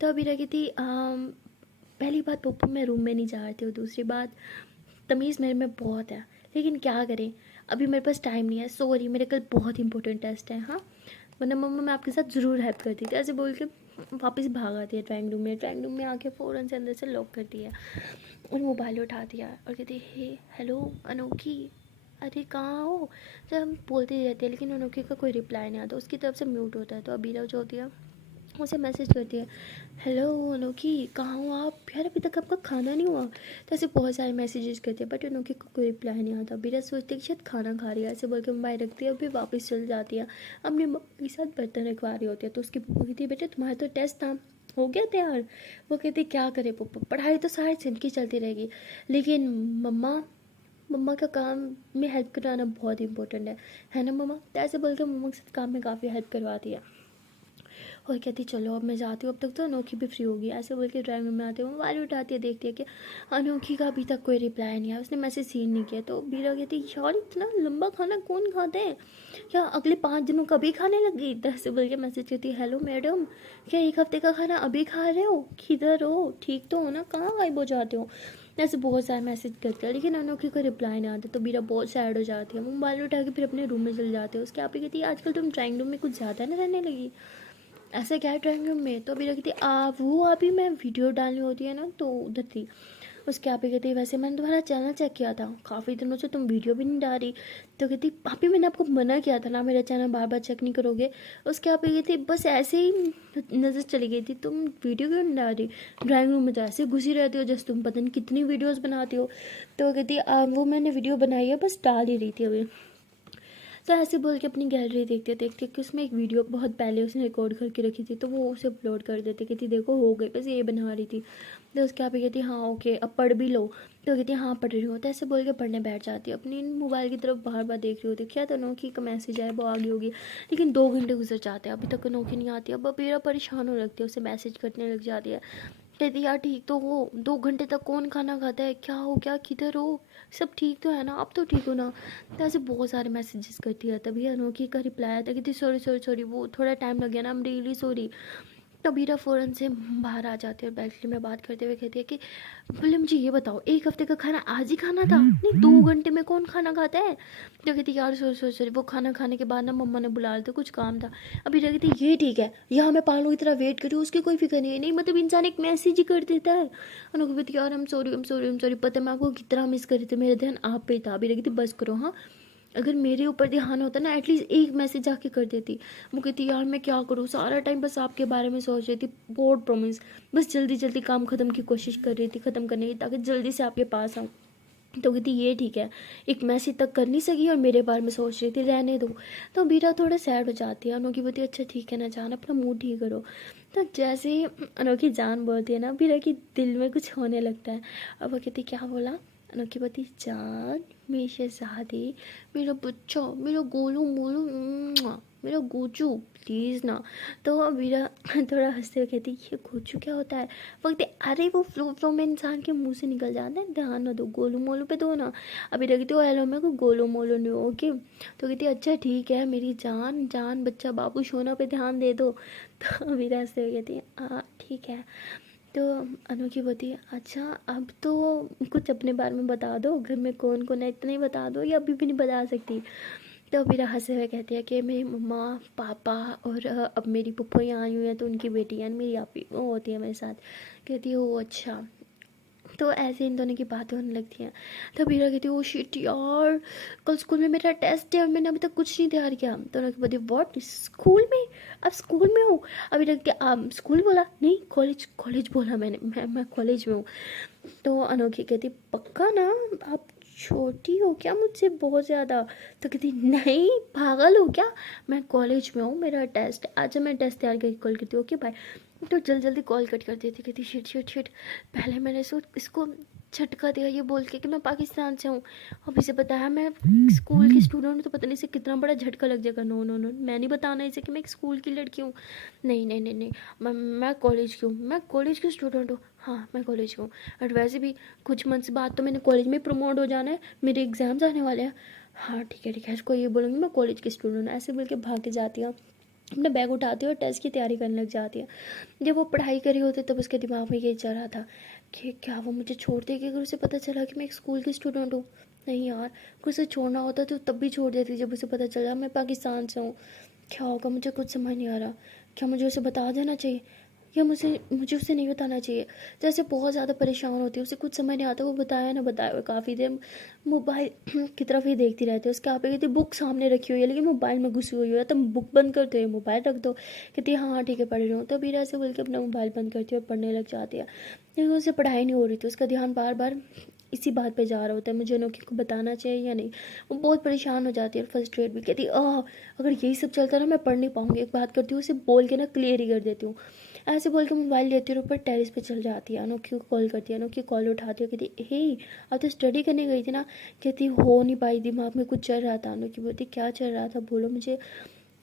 तो अभी रखी थी पहली बात पप्पू मैं रूम में नहीं जा रही थी, और दूसरी बात तमीज़ मेरे में बहुत है, लेकिन क्या करें अभी मेरे पास टाइम नहीं है, सॉरी मेरे कल बहुत इंपॉर्टेंट टेस्ट है। हाँ वरना मम्मा मैं आपके साथ ज़रूर हेल्प करती थी, ऐसे बोल के वापस भाग आती है ड्राइंग रूम में। ड्राइंग रूम में आके फ़ौरन से अंदर से लॉक करती है और मोबाइल उठा दिया और कहती हे हेलो अनोखी, अरे कहाँ हो। जब हम बोलते ही रहते हैं लेकिन अनोखी का कोई रिप्लाई नहीं आता, उसकी तरफ से म्यूट होता है। तो अबीरा जो होती है उसे मैसेज करती है हेलो अनोखी कहाँ हो आप, यार अभी तक आपका खाना नहीं हुआ। तो ऐसे बहुत सारे मैसेजेस करते हैं बट अनोखी को कोई रिप्लाई नहीं आता। बीरा सोचती है कि शायद खाना खा रही है, ऐसे बोल के मोबाइल रखती है और फिर वापस चल जाती है, अपने मम्मा के साथ बर्तन रखवा रही होती है। तो उसकी पप्पू कहती है बेटा तुम्हारा तो टेस्ट था हो गया तैयार। वो कहती क्या करे पप्पा, पढ़ाई तो सारे दिन की चलती रहेगी, लेकिन मम्मा मम्मा का काम में हेल्प कराना बहुत इंपॉर्टेंट है ना मम्मा। तो ऐसे बोल के मम्मा के साथ काम में काफ़ी हेल्प करवाती है और कहती चलो अब मैं जाती हूँ, अब तक तो अनोखी भी फ्री होगी। ऐसे बोल के ड्राइंग रूम में आती हूँ, मोबाइल उठाती है, देखती है कि अनोखी का अभी तक कोई रिप्लाई नहीं आया, उसने मैसेज सीन नहीं किया। तो बीरा कहती यार इतना लंबा खाना कौन खाते हैं, क्या अगले 5 दिनों का भी खाने लग गई। तो ऐसे बोल के मैसेज करती है हेलो मैडम क्या 1 हफ्ते का खाना अभी खा रहे हो, किधर हो, ठीक तो हो ना, कहाँ गायब हो जाते हो। ऐसे बहुत सारे मैसेज करते हैं लेकिन अनोखी को रिप्लाई नहीं आता। तो बीरा बहुत सैड हो जाती है, मोबाइल उठा के फिर अपने रूम में चल जाते हैं। उसके आप ही कहती है आजकल तुम ड्राइंग रूम में कुछ ज़्यादा ना रहने लगी, ऐसा क्या है ड्राइंग रूम में। तो अभी रखी थी वो अभी मैं वीडियो डालनी होती है ना तो उधर थी। उसके आप ही कहती वैसे मैंने तुम्हारा चैनल चेक किया था, काफ़ी दिनों से तुम वीडियो भी नहीं डाली। तो कहती पापी मैंने आपको मना किया था ना मेरा चैनल बार बार चेक नहीं करोगे। उसके आप ही कहती बस ऐसे ही नज़र चली गई थी, तुम वीडियो क्यों नहीं डाल रही, ड्राइंग रूम में तो ऐसे घुसी रहती हो जैसे तुम पता नहीं कितनी वीडियोज़ बनाती हो। तो कहती वो मैंने वीडियो बनाई है, बस डाल ही रही थी अभी। तो ऐसे बोल के अपनी गैलरी देखते देखते कि उसमें एक वीडियो बहुत पहले उसने रिकॉर्ड करके रखी थी, तो वो उसे अपलोड कर देते कहती देखो हो गई, बस ये बना रही थी। तो उसके आप कहती हाँ ओके अब पढ़ भी लो। तो कहती हाँ पढ़ रही हूँ। तो ऐसे बोल के पढ़ने बैठ जाती है, अपनी मोबाइल की तरफ बार बार देख रही होती क्या तो अनोखी का मैसेज आया वो आ गई होगी। लेकिन 2 घंटे गुजर जाते हैं, अभी तक अनोखी नहीं आती। अब अबीरा परेशान हो लगती है, उसे मैसेज करने लग जाती है। कहती यार ठीक तो हो, 2 घंटे तक कौन खाना खाता है, क्या हो क्या, किधर हो, सब ठीक तो है ना, अब तो ठीक हो ना। तो ऐसे बहुत सारे मैसेजेस करती है। तभी अनोखी का रिप्लाई आता है कि सॉरी सॉरी सॉरी वो थोड़ा टाइम लग गया ना, आई एम रियली सॉरी। तो बीरा फ़ौरन से बाहर आ जाती है और बैटरी में बात करते हुए कहती है कि बोले मुझे ये बताओ 1 हफ्ते का खाना आज ही खाना था, नहीं 2 घंटे में कौन खाना खाता है। तो कहती यार सॉरी सॉरी सॉरी वो खाना खाने के बाद ना मम्मा ने बुला लिया था, कुछ काम था। अभी कहती ये ठीक है, यहाँ मैं पालू की तरह वेट करूँ उसकी कोई फिक्र नहीं है, नहीं मतलब इंसान एक मैसेज ही कर देता है। अनु कहती यार हम सॉरी हम सॉरी हम सॉरी, पता मैं आपको कितना मिस कर रही थी, मेरा ध्यान आप पे था। अभी कहती बस करो हाँ, अगर मेरे ऊपर ध्यान होता ना एटलीस्ट एक मैसेज आके कर देती। वो कहती यार मैं क्या करूँ, सारा टाइम बस आपके बारे में सोच रही थी, गॉड प्रॉमिस बस जल्दी जल्दी काम ख़त्म की कोशिश कर रही थी, ख़त्म करने की, ताकि जल्दी से आपके पास आऊँ। तो कहती ये ठीक है, एक मैसेज तक कर नहीं सकी और मेरे बारे में सोच रही थी, रहने दो। तो बीरा थोड़ा सैड हो जाती है। अनोखी बोलती है अच्छा ठीक है ना जान, अपना मूड ठीक करो। तो जैसे ही अनोखी जान बोलती है ना, बीरा के दिल में कुछ होने लगता है। अब वो कहती क्या बोला। अनोखी बोलती जान मेरी शहजादी, मेरा बच्चा, मेरा गोलू मोलू, मेरा गोचू प्लीज़ ना। तो बीरा थोड़ा हंसते हुए कहती ये गोचू क्या होता है। वक्त अरे वो फ्लो फ्लो में इंसान के मुंह से निकल जाता है, ध्यान ना दो, गोलू मोलू पे दो ना। अभी रखती हो हेलो मेरे को गोलू मोलू नहीं हो ओके। तो कहती अच्छा ठीक है मेरी जान जान बच्चा बाबू सोना पे ध्यान दे दो। तो अभी हंसते हुए कहती है हाँ ठीक है। तो अनोखी बोलती है अच्छा अब तो कुछ अपने बारे में बता दो, घर में कौन कौन है इतना ही बता दो या अभी भी नहीं बता सकती। तो मेरा हंसे हुए कहती है कि मेरी मम्मा पापा और अब मेरी पप्पो यहाँ आई हुई है, तो उनकी बेटी यानी मेरी आपी वो होती है मेरे साथ। कहती है ओ अच्छा। तो ऐसे इन दोनों की बातें होने लगती हैं। तो बीरा कहती है ओ शिट यार कल स्कूल में मेरा टेस्ट है और मैंने अभी तक कुछ नहीं तैयार किया। तो उन्होंने बोलती व्हाट स्कूल में, अब स्कूल में हो। अभी तक क्या स्कूल बोला, नहीं कॉलेज कॉलेज बोला मैंने, मैं कॉलेज में हूँ। तो अनोखी कहती पक्का ना, आप छोटी हो क्या मुझसे बहुत ज़्यादा। तो कहती नहीं पागल हो क्या, मैं कॉलेज में हूँ, मेरा टेस्ट है आज, मैं टेस्ट तैयार करके कॉल करती हूँ ओके बाय। तो जल्दी जल्दी कॉल कट कर देती। कहती शिट शिट शिट, पहले मैंने इसको झटका दिया ये बोल के कि मैं पाकिस्तान से हूँ, अब इसे बताया मैं स्कूल की स्टूडेंट हूँ, तो पता नहीं इसे कितना बड़ा झटका लग जाएगा। नो नो नो मैं नहीं बताना इसे कि मैं एक स्कूल की लड़की हूँ। नहीं नहीं नहीं नहीं मैं कॉलेज की हूँ, मैं कॉलेज की स्टूडेंट हूँ, हाँ मैं कॉलेज की हूँ। और वैसे भी कुछ मंथ्स बाद तो मैंने कॉलेज में प्रमोट हो जाना है, मेरे एग्ज़ाम्स आने वाले हैं। हाँ ठीक है इसको ये बोलूँगी मैं कॉलेज की स्टूडेंट हूँ। ऐसे बोल के भाग के जाती है, अपना बैग उठाती है और टेस्ट की तैयारी करने लग जाती है। जब वो पढ़ाई करी होती तब उसके दिमाग में ये चल रहा था कि क्या वो मुझे छोड़ देगी अगर उसे पता चला कि मैं एक स्कूल की स्टूडेंट हूँ। नहीं यार अगर उसे छोड़ना होता तो तब भी छोड़ देती जब उसे पता चला मैं पाकिस्तान से हूँ। क्या होगा मुझे कुछ समझ नहीं आ रहा, क्या मुझे उसे बता देना चाहिए या मुझे मुझे उसे नहीं बताना चाहिए। जैसे बहुत ज़्यादा परेशान होती है, उसे कुछ समझ नहीं आता, वो बताया ना बताया हुआ काफ़ी देर मोबाइल की तरफ ही देखती रहती है। उसके आप कहती बुक सामने रखी हुई है लेकिन मोबाइल में घुसी हुई है, तुम बुक बंद कर दो मोबाइल रख दो। कहती है हाँ ठीक है पढ़ रही हूँ। तो बीरा से बोल के अपना मोबाइल बंद करती है और पढ़ने लग जाती है। लेकिन उसे पढ़ाई नहीं हो रही थी, उसका ध्यान बार बार इसी बात पे जा रहा होता है मुझे अनोखी को बताना चाहिए या नहीं। वो बहुत परेशान हो जाती है और फर्स्ट्रेट भी। कहती अगर यही सब चलता ना मैं पढ़ नहीं पाऊँगी, एक बात करती हूँ उसे बोल के ना क्लियर ही कर देती हूँ। ऐसे बोल के मोबाइल लेती है और ऊपर टेरेस पे चल जाती है। अनोखी को कॉल करती है, अनोखी कॉल उठाती है, कहती हे अब तो स्टडी करने गई थी ना। कहती हो नहीं पाई, दिमाग में कुछ चल रहा था। अनोखी बोलती क्या चल रहा था बोलो मुझे।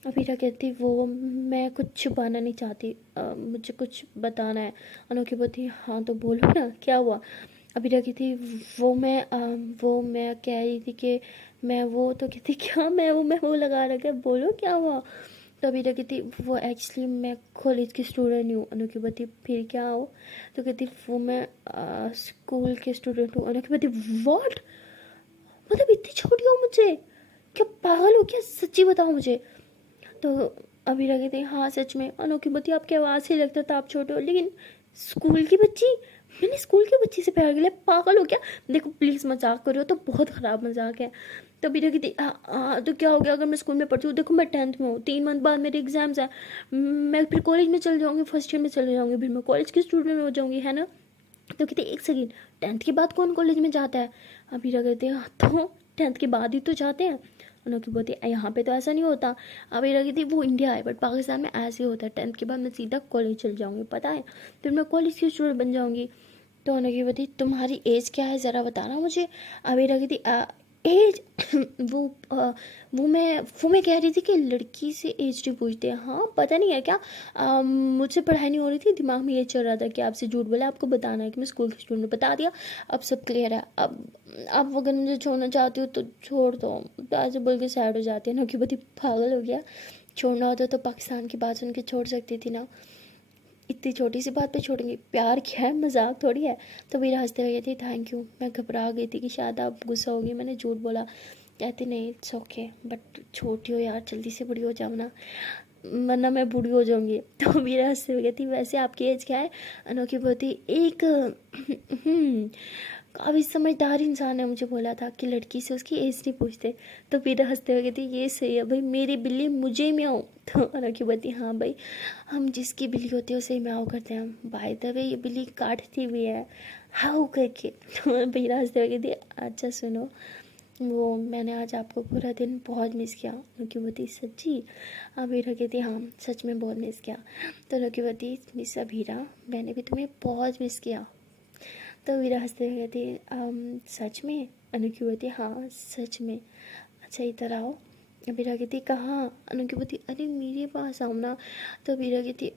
अभीरा कहती वो मैं कुछ छुपाना नहीं चाहती, मुझे कुछ बताना है। अनोखी बोलती हाँ तो बोलो ना क्या हुआ। अभीरा कहती वो मैं कह रही थी कि मैं वो, तो कहती क्या मैं वो लगा रखा है बोलो क्या हुआ। तो अभी कहती वो एक्चुअली मैं कॉलेज की स्टूडेंट हूँ। अनोखी बोलती फिर क्या हो। तो कहती वो मैं स्कूल के स्टूडेंट हूँ। अनोखी बोलती व्हाट, मतलब इतनी छोटी हो मुझे, क्या पागल हो क्या, सच्ची बताओ मुझे। तो अभी कहती हाँ सच में। अनोखी बोलती आपकी आवाज़ से लगता था आप छोटे हो, लेकिन स्कूल की बच्ची मैंने स्कूल के बच्चे से प्यार कर लिया, पागल हो क्या? देखो प्लीज़ मजाक कर रहे हो तो बहुत ख़राब मजाक है। तो अभी कहती तो क्या हो गया अगर मैं स्कूल में पढ़ती हूँ? देखो मैं 10th में हूँ, 3 मंथ बाद मेरे एग्जाम्स हैं, मैं फिर कॉलेज में चल जाऊँगी, फर्स्ट ईयर में चले जाऊँगी, फिर मैं कॉलेज की स्टूडेंट हो जाऊँगी, है ना? तो कहते एक सेकेंड, 10th के बाद कौन कॉलेज में जाता है? अभी कहते हैं तो 10th के बाद ही तो जाते हैं। उन्होंने बोलती है यहाँ पे तो ऐसा नहीं होता। अभी कहती वो इंडिया है बट पाकिस्तान में ऐसे होता है, 10th के बाद मैं सीधा कॉलेज चल जाऊँगी, पता है, फिर मैं कॉलेज की स्टूडेंट बन जाऊँगी। तो उन्होंने बोलती तुम्हारी एज क्या है ज़रा बताना मुझे। अभी कहती एज वो वो मैं कह रही थी कि लड़की से एज नहीं पूछते हैं। हाँ पता नहीं है क्या, मुझसे पढ़ाई नहीं हो रही थी, दिमाग में ये चल रहा था कि आपसे झूठ बोला, आपको बताना है कि मैं स्कूल के स्टूडेंट, बता दिया, अब सब क्लियर है। अब अगर मुझे छोड़ना चाहती हो तो छोड़ दो, तो ऐसे बोल के सैड हो जाती है ना कि बड़ी पागल हो गया, छोड़ना होता तो पाकिस्तान की बात सुन के छोड़ सकती थी ना, इतनी छोटी सी बात पे छोड़ेंगे, प्यार क्या है, मजाक थोड़ी है। तो मेरा हंसते हुए कहती थैंक यू, मैं घबरा गई थी कि शायद आप गुस्सा होगी, मैंने झूठ बोला। कहती नहीं इट्स ओके, बट छोटी हो यार, जल्दी से बड़ी हो जाओ ना, वरना मैं बूढ़ी हो जाऊंगी। तो मेरा हंसते हुए कहती वैसे आपकी एज क्या है? अनोखी बोलती एक काफ़ी समझदार इंसान ने मुझे बोला था कि लड़की से उसकी एज नहीं पूछते। तो फिर हंसते हुए कहती ये सही है भाई, मेरी बिल्ली मुझे म्याऊं। तो अनोखी बोलती हाँ भाई, हम जिसकी बिल्ली होती है उसे म्याऊं करते हैं, बाय द वे ये बिल्ली काटती भी है हाउ करके। तो फिर हंसते हुए कहती अच्छा सुनो, वो मैंने आज आपको पूरा दिन बहुत मिस किया। लड़की बोलती सच्ची? अभीरा कहती हाँ सच में बहुत मिस किया। तो लड़की बोलती मिस अभीरा, मैंने भी तुम्हें बहुत मिस किया। तो वीरा हंसते हुए कहती सच में? अनोखी बोलती हाँ सच में। अच्छा इधर आओ। वीरा कहती कहाँ? अनोखी बोलती अरे मेरे पास आओ ना। तो वीरा कहती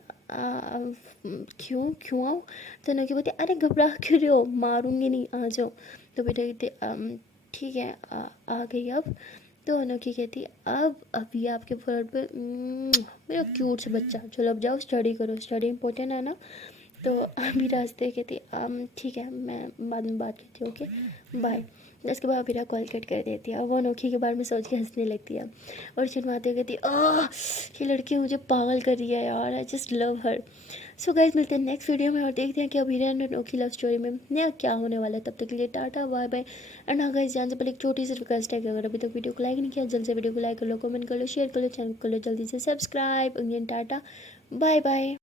क्यों क्यों आओ? तो अनोखी बोलती अरे घबरा क्यों रहे हो, मारूंगी नहीं, आ जाओ। तो वीरा कहती ठीक है आ गई अब। तो अनोखी कहती अब अभी आपके फोन पे मेरा क्यूट सा बच्चा, चलो अब जाओ स्टडी करो, स्टडी इंपॉर्टेंट है ना। तो अमीरा हंसते कहती ठीक है मैं बाद में बात करती हूँ, ओके बाय। उसके बाद अमीरा कॉल कट कर देती है। वो अनोखी के बारे में सोच के हंसने लगती है और शर्माते हुए कहती ये लड़की मुझे पागल कर रही है यार, I just love her. So guys मिलते हैं नेक्स्ट वीडियो में और देखते हैं कि अमीरा और अनोखी लव स्टोरी में नया क्या होने वाला है। तब तक के लिए टाटा बाय बाय। एंड हाँ गाइस जान से पहले एक छोटी सी रिक्वेस्ट है कि अगर अभी तक वीडियो को लाइक नहीं किया जल्द से वीडियो को लाइक कर लो, कमेंट कर लो, शेयर कर लो, चैनल कर लो जल्दी से subscribe. Indian tata bye bye.